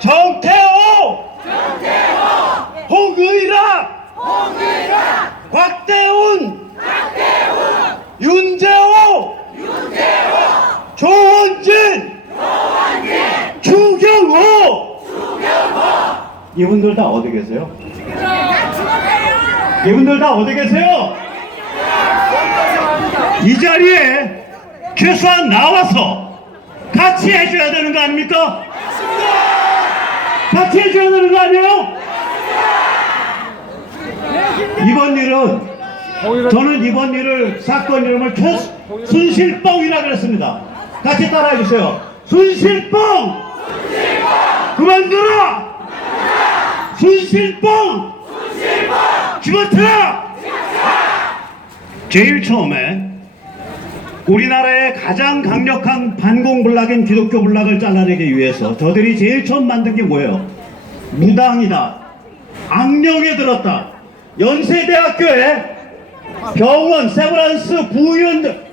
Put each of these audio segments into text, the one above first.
정태호, 홍의락, 곽대훈, 윤재호, 조원진, 추경호. 이분들 다 어디 계세요? 이분들 다 어디 계세요? 이 자리에 최소한 나와서 같이 해줘야 되는 거 아닙니까? 같이 해줘야 되는 거 아니에요? 이번 일은 저는 이번 일을 사건 이름을 순실뻥이라 그랬습니다. 같이 따라해 주세요. 순실뻥! 그만둬라! 순실뻥! 집어넣어라! 제일 처음에 우리나라의 가장 강력한 반공불락인 기독교 불락을 잘라내기 위해서 저들이 제일 처음 만든 게 뭐예요? 무당이다, 악령에 들었다. 연세대학교에 병원 세브란스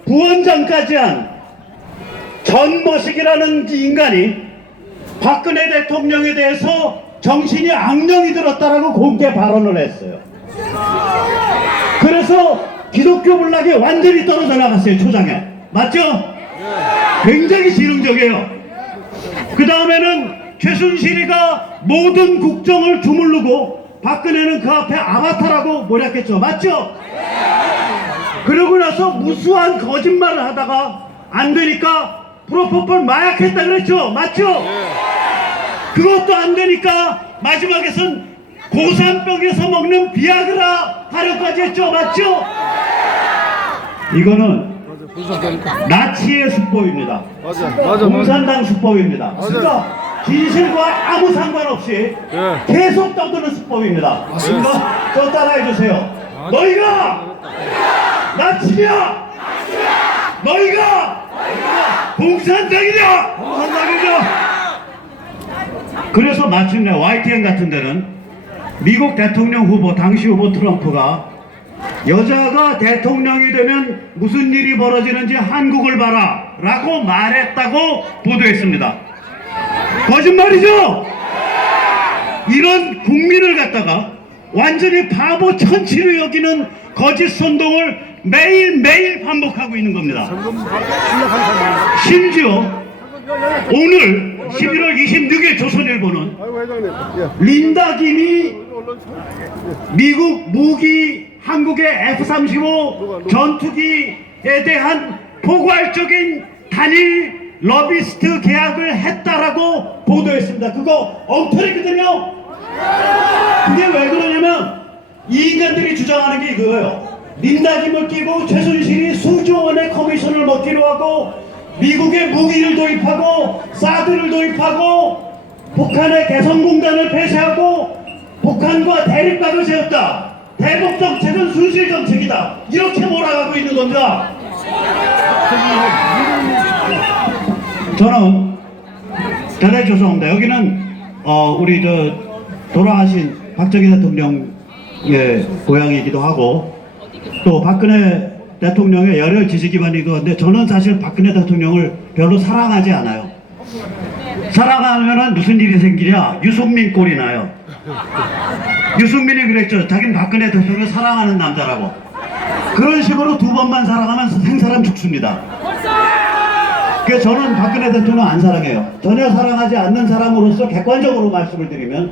부원장까지 한 전머식이라는 인간이 박근혜 대통령에 대해서 정신이 악령이 들었다라고 공개 발언을 했어요. 그래서 기독교 불락이 완전히 떨어져 나갔어요. 초장에. 맞죠? 굉장히 지능적이에요. 그 다음에는 최순실이가 모든 국정을 주물르고 박근혜는 그 앞에 아바타라고 몰약했죠. 맞죠? 그러고 나서 무수한 거짓말을 하다가 안 되니까 프로포폴 마약했다 그랬죠. 맞죠? 그것도 안 되니까 마지막에선 고산병에서 먹는 비아그라 타령까지 했죠. 맞죠? 이거는 나치의 수법입니다. 공산당 수법입니다. 그러니까 진실과 아무 상관없이 계속 떠드는 수법입니다. 그러니까 저 따라해 주세요. 너희가 나치냐? 너희가 공산당이냐? 그래서 마침내 YTN 같은 데는 미국 대통령 후보, 당시 후보 트럼프가 여자가 대통령이 되면 무슨 일이 벌어지는지 한국을 봐라 라고 말했다고 보도했습니다. 거짓말이죠? 이런 국민을 갖다가 완전히 바보 천치로 여기는 거짓 선동을 매일매일 반복하고 있는 겁니다. 심지어 오늘 11월 26일 조선일보는 린다 김이 미국 무기 한국의 F-35 전투기에 대한 포괄적인 단일 러비스트 계약을 했다라고 보도했습니다. 그거 엉터리거든요. 그게 왜 그러냐면 이 인간들이 주장하는 게 이거예요. 린다 김을 끼고 최순실이 수조 원의 커미션을 먹기로 하고 미국의 무기를 도입하고 사드를 도입하고 북한의 개성공단을 폐쇄하고 북한과 대립각을 세웠다. 대북 정책은 순실 정책이다. 이렇게 몰아가고 있는 겁니다. 저는 대단히 죄송합니다. 여기는 우리 돌아가신 박정희 대통령의 고향이기도 하고 또 박근혜 대통령의 열혈 지지기반이기도 한데 저는 사실 박근혜 대통령을 별로 사랑하지 않아요. 사랑하면은 무슨 일이 생기냐? 유승민 꼴이 나요. 유승민이 그랬죠. 자기는 박근혜 대통령을 사랑하는 남자라고. 그런 식으로 두 번만 사랑하면 생사람 죽습니다. 그래서 저는 박근혜 대통령 안 사랑해요. 전혀 사랑하지 않는 사람으로서 객관적으로 말씀을 드리면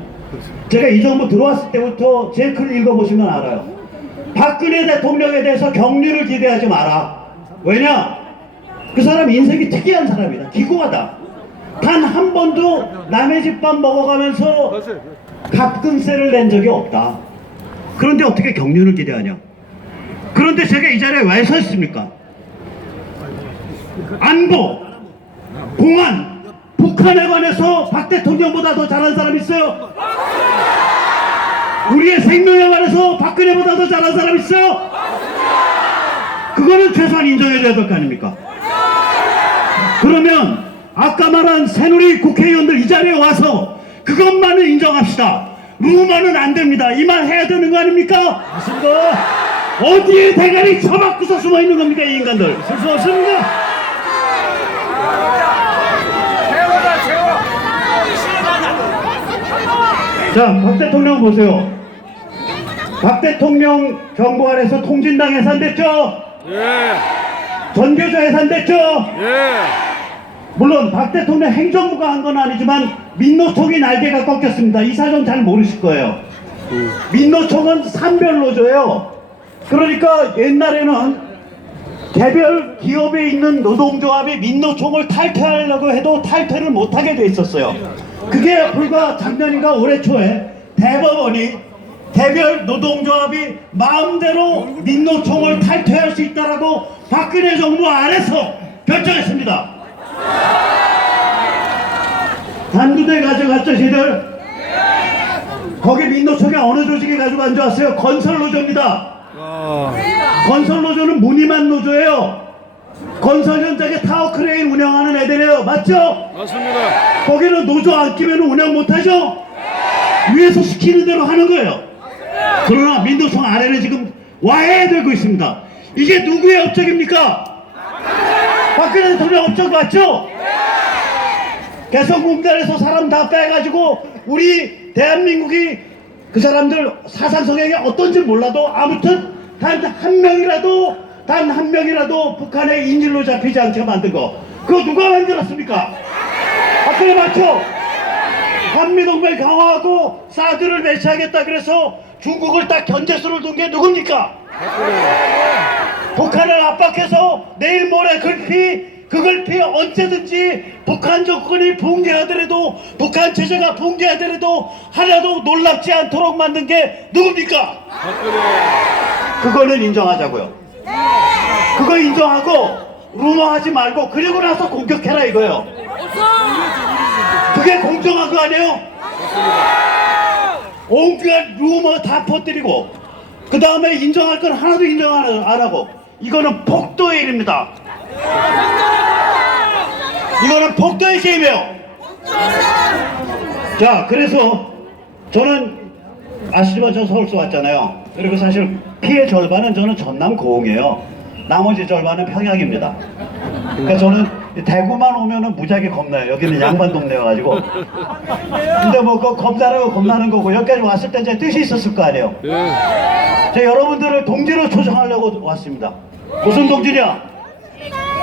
제가 이 정부 들어왔을 때부터 제 글 읽어보시면 알아요. 박근혜 대통령에 대해서 격려를 기대하지 마라. 왜냐? 그 사람 인생이 특이한 사람이다. 기구하다. 단 한 번도 남의 집밥 먹어가면서 갑근세를 낸 적이 없다. 그런데 어떻게 격려를 기대하냐? 그런데 제가 이 자리에 왜 서 있습니까? 안보, 공안, 북한에 관해서 박 대통령보다 더 잘한 사람 있어요? 우리의 생명에 관해서 박근혜보다 더 잘한 사람 있어요? 그거는 최소한 인정해줘야 될 거 아닙니까? 그러면 아까 말한 새누리 국회의원들 이 자리에 와서 그것만은 인정합시다. 루머는 안 됩니다. 이 말 해야 되는 거 아닙니까? 맞습니다. 어디에 대가리 처박고서 숨어 있는 겁니까, 이 인간들? 있을 수 없습니다. 자, 박 대통령 보세요. 박 대통령 정부 안에서 통진당 해산됐죠? 예. 전교조 해산됐죠? 예. 물론 박 대통령 행정부가 한 건 아니지만 민노총이 날개가 꺾였습니다. 이 사정 잘 모르실 거예요. 민노총은 산별노조예요. 그러니까 옛날에는 개별 기업에 있는 노동조합이 민노총을 탈퇴하려고 해도 탈퇴를 못하게 돼 있었어요. 그게 불과 작년인가 올해 초에 대법원이 개별 노동조합이 마음대로 민노총을 탈퇴할 수 있다라고 박근혜 정부 안에서 결정했습니다. 단두대 가져갔죠, 시들? 거기 민노총에 어느 조직이 가지고 앉아왔어요? 건설노조입니다. 건설노조는 무늬만 노조예요. 건설 현장에 타워 크레인 운영하는 애들이에요. 맞죠? 맞습니다. 거기는 노조 안 끼면 운영 못하죠? 위에서 시키는 대로 하는 거예요. 그러나 민노총 아래는 지금 와해되고 있습니다. 이게 누구의 업적입니까? 박근혜 대통령 업적 맞죠? 개성공단에서 사람 다 빼가지고 우리 대한민국이 그 사람들 사상 성향이 어떤지 몰라도 아무튼 단 한 명이라도 북한의 인질로 잡히지 않게 만든 거, 그거 누가 만들었습니까? 박근혜 맞죠? 한미동맹 강화하고 사드를 배치하겠다 그래서 중국을 딱 견제수를 둔 게 누굽니까? 북한을 압박해서 내일 모레 그 글피 언제든지 북한 정권이 붕괴하더라도, 북한 체제가 붕괴하더라도 하나도 놀랍지 않도록 만든 게 누굽니까? 그거는 인정하자고요. 그거 인정하고 루머하지 말고 그리고 나서 공격해라 이거예요. 그게 공정한 거 아니에요? 온갖 루머 다 퍼뜨리고 그 다음에 인정할 건 하나도 인정 안 하고, 이거는 폭도의 일입니다. 이거는 폭도의 게임이에요. 자, 그래서 저는 아시지만 저 서울서 왔잖아요. 그리고 사실 피해 절반은 저는 전남 고흥이에요. 나머지 절반은 평양입니다. 그러니까 저는 대구만 오면은 무지하게 겁나요. 여기는 양반 동네여가지고. 근데 뭐 그 겁나는 거 겁나는 거고, 여기까지 왔을 때 제 뜻이 있었을 거 아니에요. 제가 여러분들을 동지로 초청하려고 왔습니다. 무슨 동지냐?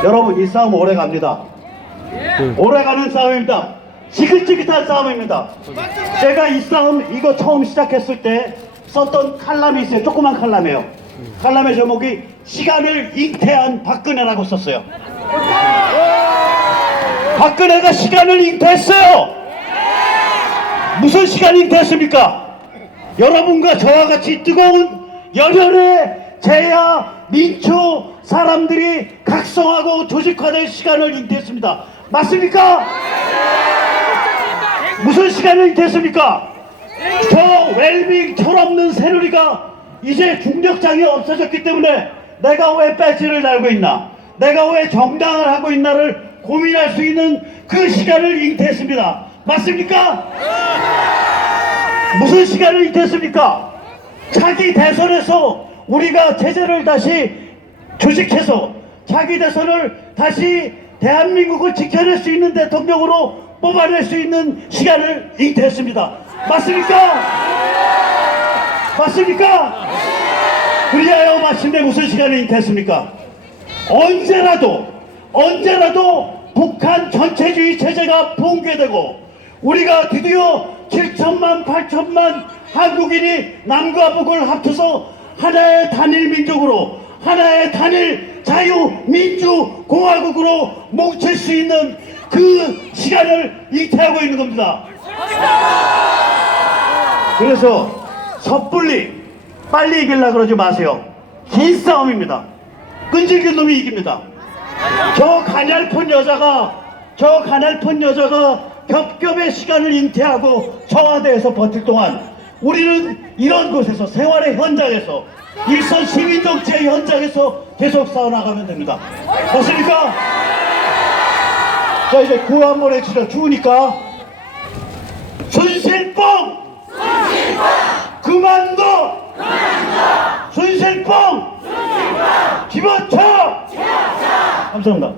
여러분, 이 싸움 오래 갑니다. 오래 가는 싸움입니다. 지긋지긋한 싸움입니다. 제가 이 싸움 이거 처음 시작했을 때 썼던 칼럼이 있어요. 조그만 칼럼이에요. 칼럼의 제목이 시간을 잉태한 박근혜라고 썼어요. 박근혜가 시간을 잉태했어요. 무슨 시간 잉태했습니까? 여러분과 저와 같이 뜨거운 열혈의 제야 민초 사람들이 각성하고 조직화될 시간을 잉태했습니다. 맞습니까? 무슨 시간을 잉태했습니까? 저 웰빙 철없는 새누리가 이제 중력장이 없어졌기 때문에 내가 왜 배지를 달고 있나, 내가 왜 정당을 하고 있나를 고민할 수 있는 그 시간을 잉태했습니다. 맞습니까? 무슨 시간을 잉태했습니까? 차기 대선에서 우리가 체제를 다시 조직해서 자기 대선을 다시 대한민국을 지켜낼 수 있는 대통령으로 뽑아낼 수 있는 시간을 잉태했습니다. 맞습니까? 맞습니까? 그리하여 마침내 무슨 시간을 잉태했습니까? 언제라도 북한 전체주의 체제가 붕괴되고 우리가 드디어 7천만 8천만 한국인이 남과 북을 합쳐서 하나의 단일 민족으로, 하나의 단일 자유민주공화국으로 뭉칠 수 있는 그 시간을 잉태하고 있는 겁니다. 그래서 섣불리 빨리 이기려고 그러지 마세요. 긴 싸움입니다. 끈질긴 놈이 이깁니다. 저 가냘픈 여자가 겹겹의 시간을 잉태하고 청와대에서 버틸 동안 우리는 이런 곳에서, 생활의 현장에서, 일선 시민정치의 현장에서 계속 싸워나가면 됩니다. 맞습니까? 자, 이제 구호 한번 해주죠. 추우니까. 순실뽕! 그만둬! 순실뽕! 집어쳐! 감사합니다.